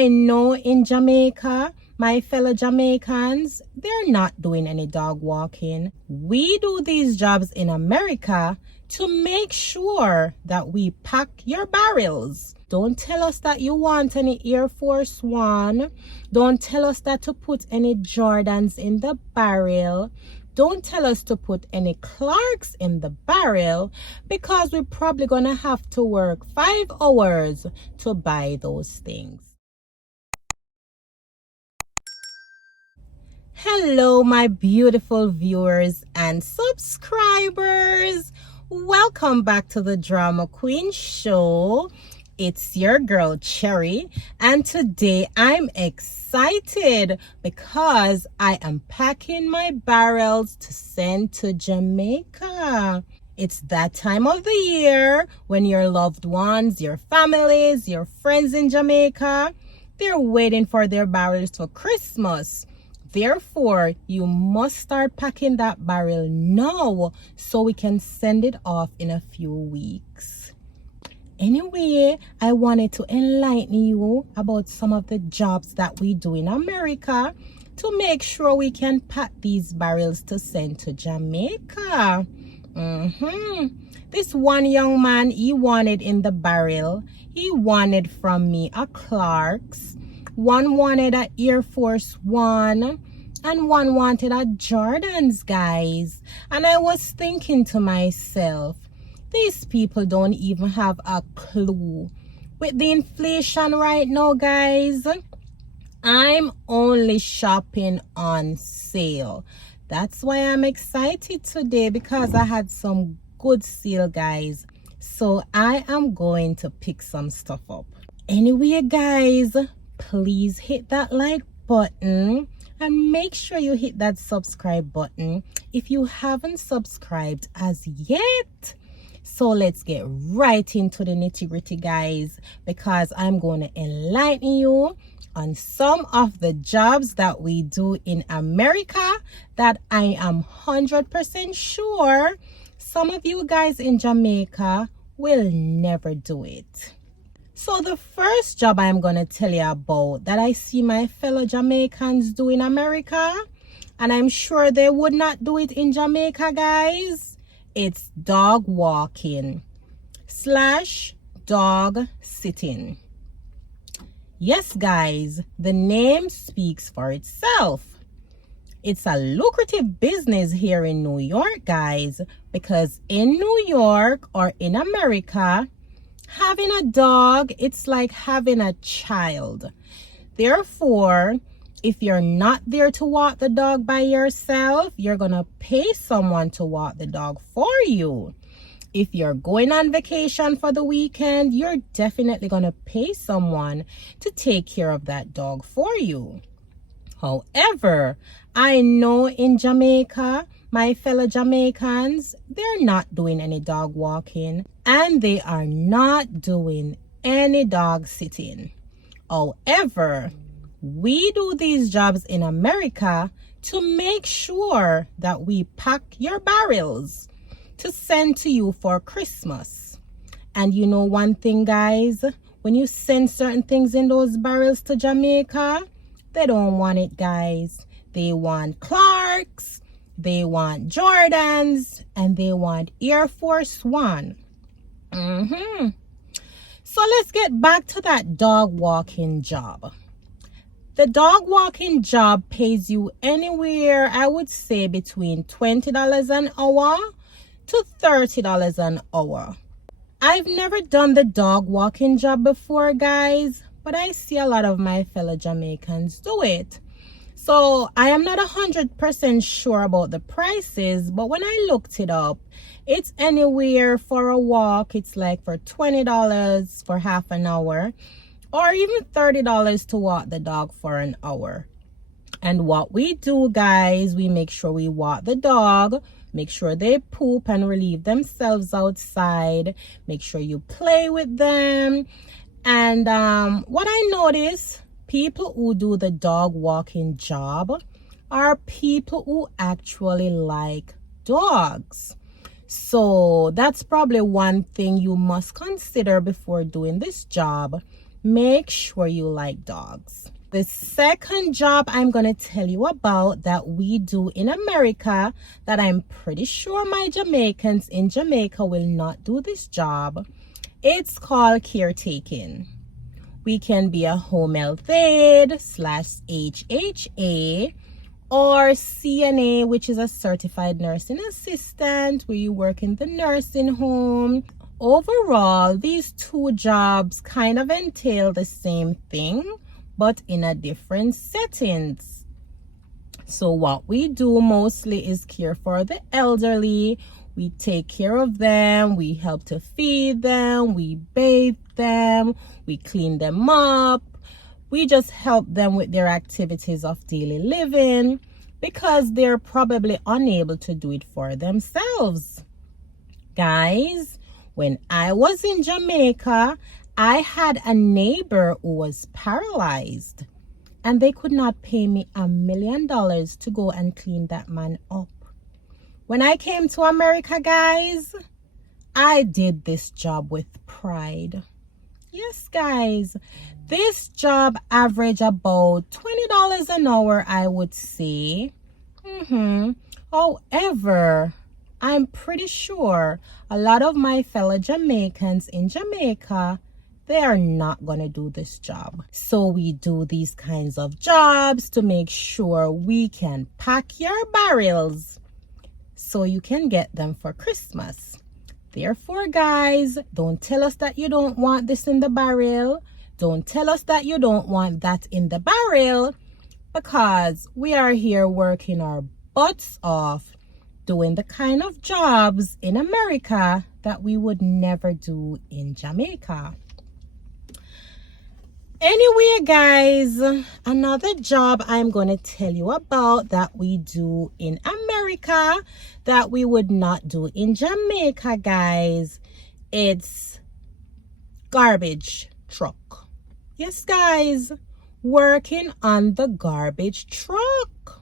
I know in Jamaica, my fellow Jamaicans, they're not doing any dog walking. We do these jobs in America to make sure that we pack your barrels. Don't tell us that you want any Air Force One. Don't tell us that to put any Jordans in the barrel. Don't tell us to put any Clarks in the barrel, because we're probably gonna have to work 5 hours to buy those things. Hello, my beautiful viewers and subscribers. Welcome back to the Drama Queen Show. It's your girl Cherry, and today I'm excited because I am packing my barrels to send to Jamaica. It's that time of the year when your loved ones, your families, your friends in Jamaica, they're waiting for their barrels for Christmas. Therefore, you must start packing that barrel now so we can send it off in a few weeks. Anyway, I wanted to enlighten you about some of the jobs that we do in America to make sure we can pack these barrels to send to Jamaica. This one young man, he wanted in the barrel, he wanted from me a Clarks, one wanted a Air Force One, and one wanted a Jordans, guys. And I was thinking to myself, these people don't even have a clue. With the inflation right now, guys, I'm only shopping on sale. That's why I'm excited today, because I had some good sale, guys. So I am going to pick some stuff up. Anyway, guys, please hit that like button and make sure you hit that subscribe button if you haven't subscribed as yet. So let's get right into the nitty-gritty, guys, because I'm going to enlighten you on some of the jobs that we do in America that I am 100% sure some of you guys in Jamaica will never do it. So the first job I'm going to tell you about that I see my fellow Jamaicans do in America, and I'm sure they would not do it in Jamaica, guys, it's dog walking / dog sitting. Yes, guys, the name speaks for itself. It's a lucrative business here in New York, guys, because in New York or in America, having a dog, it's like having a child. Therefore, if you're not there to walk the dog by yourself, you're going to pay someone to walk the dog for you. If you're going on vacation for the weekend, you're definitely going to pay someone to take care of that dog for you. However, I know in Jamaica, my fellow Jamaicans, they're not doing any dog walking, and they are not doing any dog sitting. However, we do these jobs in America to make sure that we pack your barrels to send to you for Christmas. And you know one thing, guys, when you send certain things in those barrels to Jamaica, they don't want it, guys. They want Clarks, they want Jordans, and they want Air Force One. So let's get back to that dog walking job. The dog walking job pays you anywhere, I would say, between $20 an hour to $30 an hour. I've never done the dog walking job before, guys, but I see a lot of my fellow Jamaicans do it. So I am not 100% sure about the prices, but when I looked it up, it's anywhere for a walk. It's like for $20 for half an hour, or even $30 to walk the dog for an hour. And what we do, guys, we make sure we walk the dog, make sure they poop and relieve themselves outside, make sure you play with them. And what I notice, people who do the dog walking job are people who actually like dogs. So that's probably one thing you must consider before doing this job, Make sure you like dogs. The second job I'm going to tell you about that we do in America, that I'm pretty sure my Jamaicans in Jamaica will not do this job. It's called caretaking. We can be a home health aide / HHA, or CNA, which is a certified nursing assistant, where you work in the nursing home. Overall, these two jobs kind of entail the same thing, but in a different settings. So what we do mostly is care for the elderly. We take care of them, we help to feed them, we bathe them, we clean them up. We just help them with their activities of daily living because they're probably unable to do it for themselves. Guys, when I was in Jamaica, I had a neighbor who was paralyzed, and they could not pay me $1 million to go and clean that man up. When I came to America, guys, I did this job with pride. Yes, guys, this job averaged about $20 an hour, I would say. However, I'm pretty sure a lot of my fellow Jamaicans in Jamaica, they are not going to do this job. So we do these kinds of jobs to make sure we can pack your barrels so you can get them for Christmas. Therefore, guys, don't tell us that you don't want this in the barrel. Don't tell us that you don't want that in the barrel, because we are here working our butts off, doing the kind of jobs in America that we would never do in Jamaica. Anyway, guys, another job I'm going to tell you about that we do in America that we would not do in Jamaica, guys. It's garbage truck. Yes, guys, working on the garbage truck.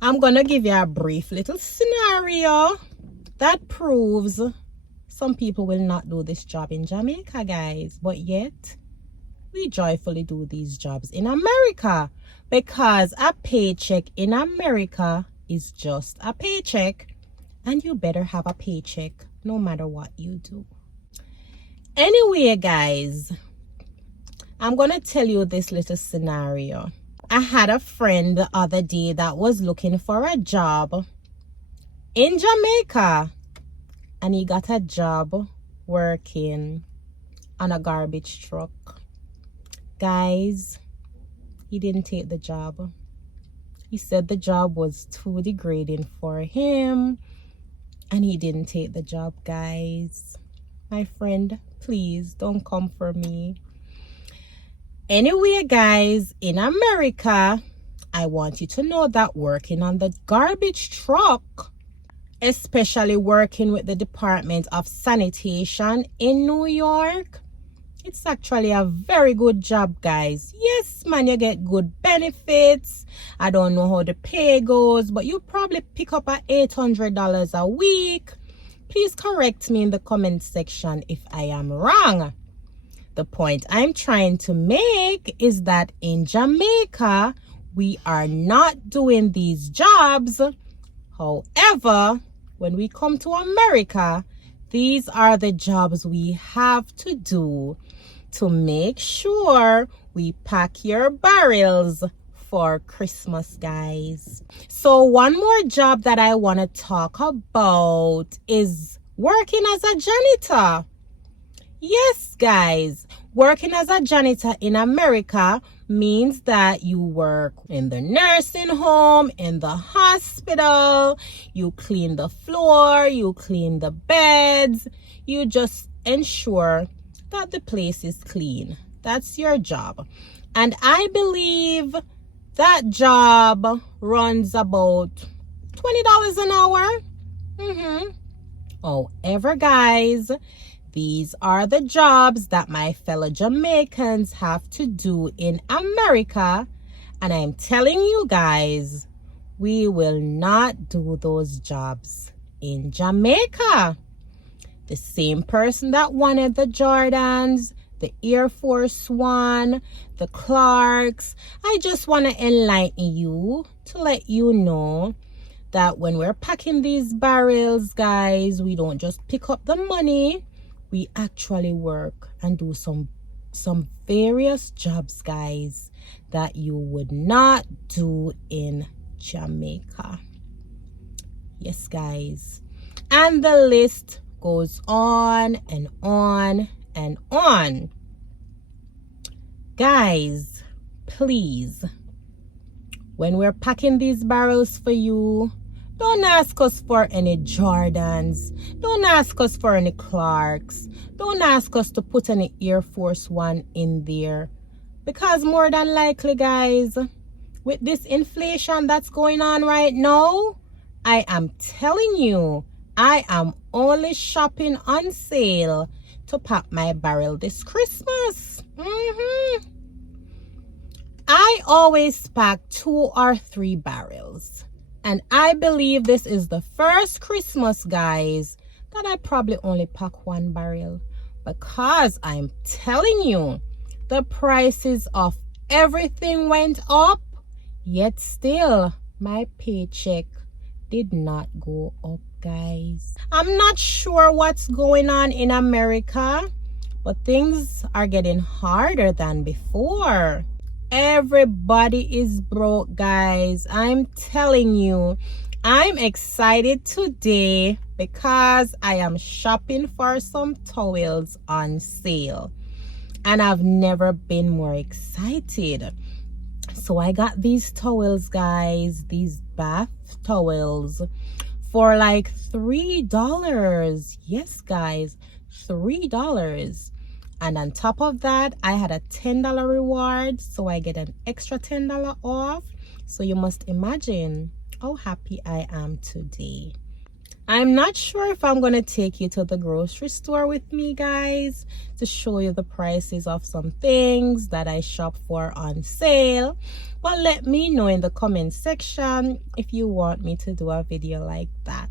I'm going to give you a brief little scenario that proves some people will not do this job in Jamaica, guys, but yet we joyfully do these jobs in America, because a paycheck in America is just a paycheck, and you better have a paycheck no matter what you do. Anyway, guys, I'm going to tell you this little scenario. I had a friend the other day that was looking for a job in Jamaica, and he got a job working on a garbage truck. Guys, he didn't take the job. He said the job was too degrading for him, and he didn't take the job, guys. My friend, please don't come for me. Anyway, guys, in America, I want you to know that working on the garbage truck, especially working with the Department of Sanitation in New York, it's actually a very good job, guys. Yes, man, you get good benefits. I don't know how the pay goes, but you probably pick up at $800 a week. Please correct me in the comment section if I am wrong. The point I'm trying to make is that in Jamaica, we are not doing these jobs. However, when we come to America, these are the jobs we have to do to make sure we pack your barrels for Christmas, guys. So one more job that I want to talk about is working as a janitor. Yes, guys, working as a janitor in America means that you work in the nursing home, in the hospital, you clean the floor, you clean the beds, you just ensure that the place is clean. That's your job. And I believe that job runs about $20 an hour. However, guys, these are the jobs that my fellow Jamaicans have to do in America. And I'm telling you guys, we will not do those jobs in Jamaica. The same person that wanted the Jordans, the Air Force One, the Clarks. I just want to enlighten you to let you know that when we're packing these barrels, guys, we don't just pick up the money. We actually work and do some various jobs, guys, that you would not do in Jamaica. Yes, guys. And the list goes on and on and on. Guys, please, when we're packing these barrels for you, don't ask us for any Jordans. Don't ask us for any Clarks. Don't ask us to put any Air Force One in there. Because more than likely, guys, with this inflation that's going on right now, I am telling you, I am only shopping on sale to pack my barrel this Christmas. I always pack 2 or 3 barrels. And I believe this is the first Christmas, guys, that I probably only pack 1 barrel. Because I'm telling you, the prices of everything went up, yet still my paycheck did not go up, guys. I'm not sure what's going on in America, but things are getting harder than before. Everybody is broke, guys. I'm telling you, I'm excited today because I am shopping for some towels on sale. And I've never been more excited. So I got these towels, guys, these bath towels for like $3. Yes, guys, $3. And on top of that, I had a $10 reward, so I get an extra $10 off. So you must imagine how happy I am today. I'm not sure if I'm going to take you to the grocery store with me, guys, to show you the prices of some things that I shop for on sale. But let me know in the comment section if you want me to do a video like that.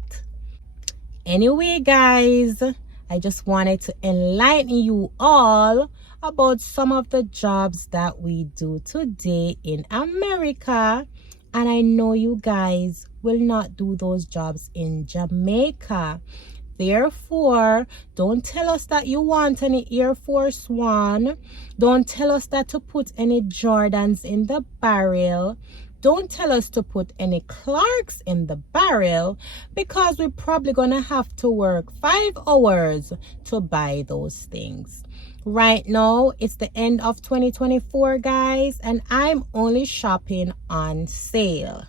Anyway, guys, I just wanted to enlighten you all about some of the jobs that we do today in America. And I know you guys will not do those jobs in Jamaica. Therefore, don't tell us that you want any Air Force One. Don't tell us that to put any Jordans in the barrel. Don't tell us to put any Clarks in the barrel, because we're probably gonna have to work 5 hours to buy those things. Right now, it's the end of 2024, guys, and I'm only shopping on sale.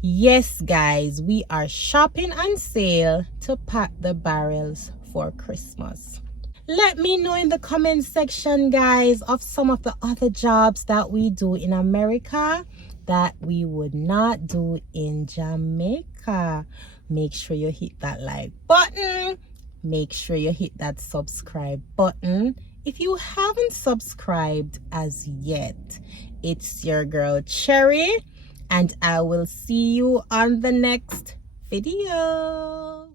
Yes, guys, we are shopping on sale to pack the barrels for Christmas. Let me know in the comment section, guys, of some of the other jobs that we do in America that we would not do in Jamaica. Make sure you hit that like button. Make sure you hit that subscribe button if you haven't subscribed as yet. It's your girl Cherry, and I will see you on the next video.